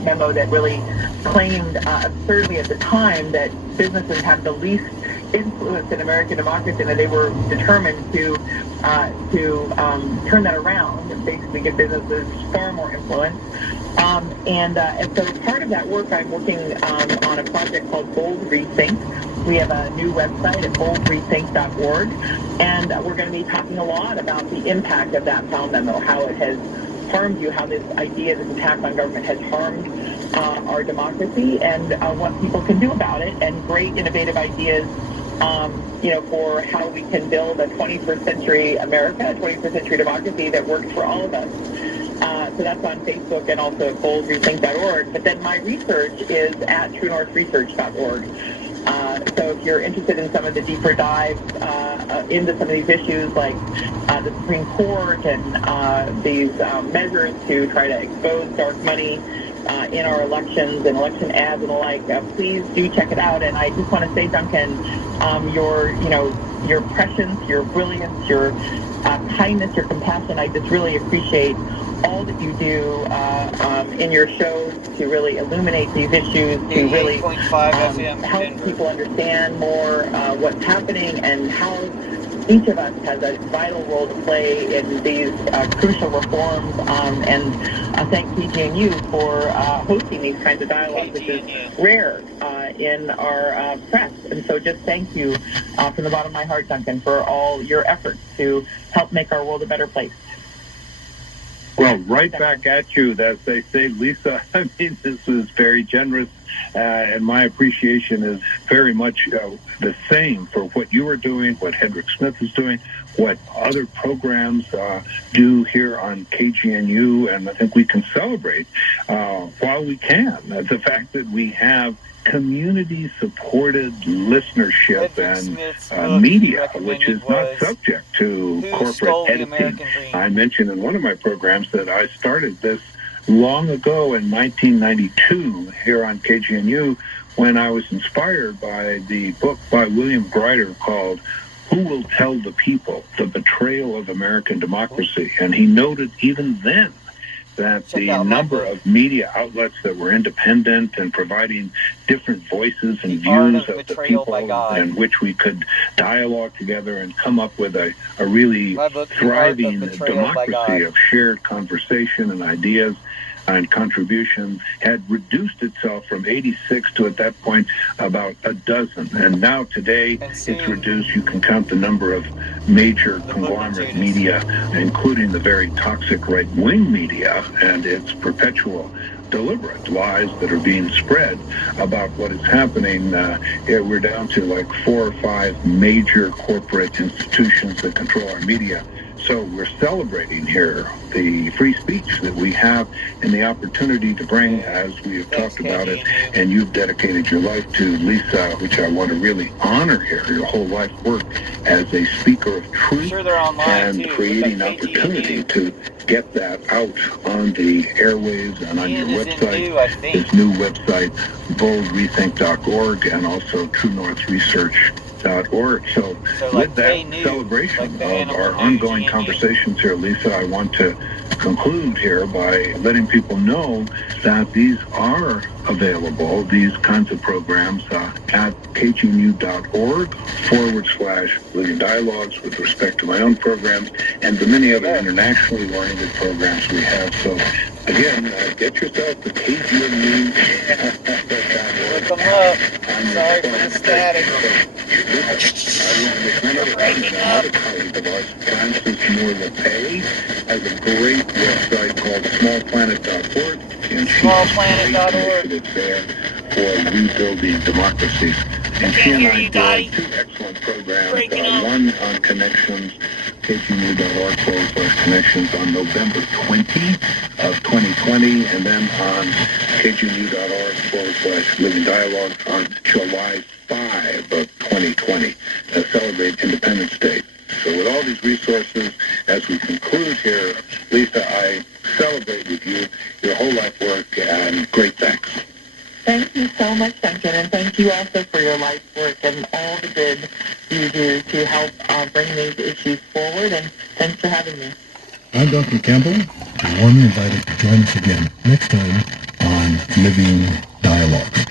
memo that really claimed absurdly at the time that businesses have the least influence in American democracy, and that they were determined to turn that around and basically give businesses far more influence. And so part of that work, I'm working on a project called Bold Rethink. We have a new website at boldrethink.org, and we're going to be talking a lot about the impact of that foul memo, how it has harmed you, how this idea, this attack on government has harmed our democracy, and what people can do about it, and great innovative ideas, for how we can build a 21st century America, a 21st century democracy that works for all of us. So that's on Facebook and also at boldrethink.org. But then my research is at truenorthresearch.org. So if you're interested in some of the deeper dives into some of these issues, like the Supreme Court and these measures to try to expose dark money in our elections and election ads and the like, please do check it out. And I just want to say, Duncan, your prescience, your brilliance, your kindness, your compassion, I just really appreciate all that you do in your shows to really illuminate these issues, to really help people understand more what's happening and how each of us has a vital role to play in these crucial reforms. And thank KGNU for hosting these kinds of dialogues, which is rare in our press. And so just thank you from the bottom of my heart, Duncan, for all your efforts to help make our world a better place. Well, right back at you, as they say, Lisa. I mean, this was very generous, and my appreciation is very much the same for what you are doing, what Hendrik Smith is doing, what other programs do here on KGNU, and I think we can celebrate while we can the fact that we have community-supported listenership and media, which is not subject to corporate editing. I mentioned in one of my programs that I started this long ago in 1992 here on KGNU when I was inspired by the book by William Greider called Who Will Tell the People? The Betrayal of American Democracy. And he noted even then that the number of media outlets that were independent and providing different voices and views of the people in which we could dialogue together and come up with a really thriving democracy of shared conversation and ideas and contributions had reduced itself from 86 to, at that point, about a dozen. And now today it's reduced. You can count the number of major conglomerate media, including the very toxic right-wing media and its perpetual deliberate lies that are being spread about what is happening. We're down to like 4 or 5 major corporate institutions that control our media. So we're celebrating here the free speech that we have and the opportunity to bring, as we have talked about it, and you've dedicated your life to, Lisa, which I want to really honor here, your whole life work as a speaker of truth and creating opportunity to get that out on the airwaves and on your website, this new website, boldrethink.org, and also truenorthresearch.org. So with that celebration of our ongoing conversations here, Lisa, I want to conclude here by letting people know that these are available, these kinds of programs, at kgnu.org/Living Dialogues with respect to my own programs and the many other internationally oriented programs we have. So again, get yourself to KGNU. Look them up. Sorry for the static. Breaking up. Francis Moore LePay has a great website called smallplanet.org. And smallplanet.org. It's there for rebuilding democracies. And she and I did 2 excellent programs. One on connections, KGNU.org/connections on November 20 of 2020, and then on KGNU.org/Living Dialogue on July 5 of 2020 to celebrate Independence Day. So with all these resources, as we conclude here, Lisa, I celebrate with you your whole life work, and great thanks. Thank you so much, Duncan, and thank you also for your life work and all the good you do to help bring these issues forward, and thanks for having me. I'm Dr. Campbell. You're warmly invited to join us again next time on on Living Dialogues.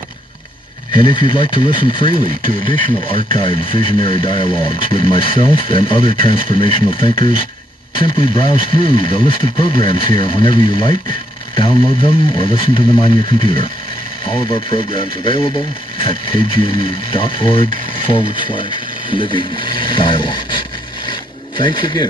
And if you'd like to listen freely to additional archived visionary dialogues with myself and other transformational thinkers, simply browse through the list of programs here whenever you like, download them, or listen to them on your computer. All of our programs available at kgnu.org/living dialogues. Thanks again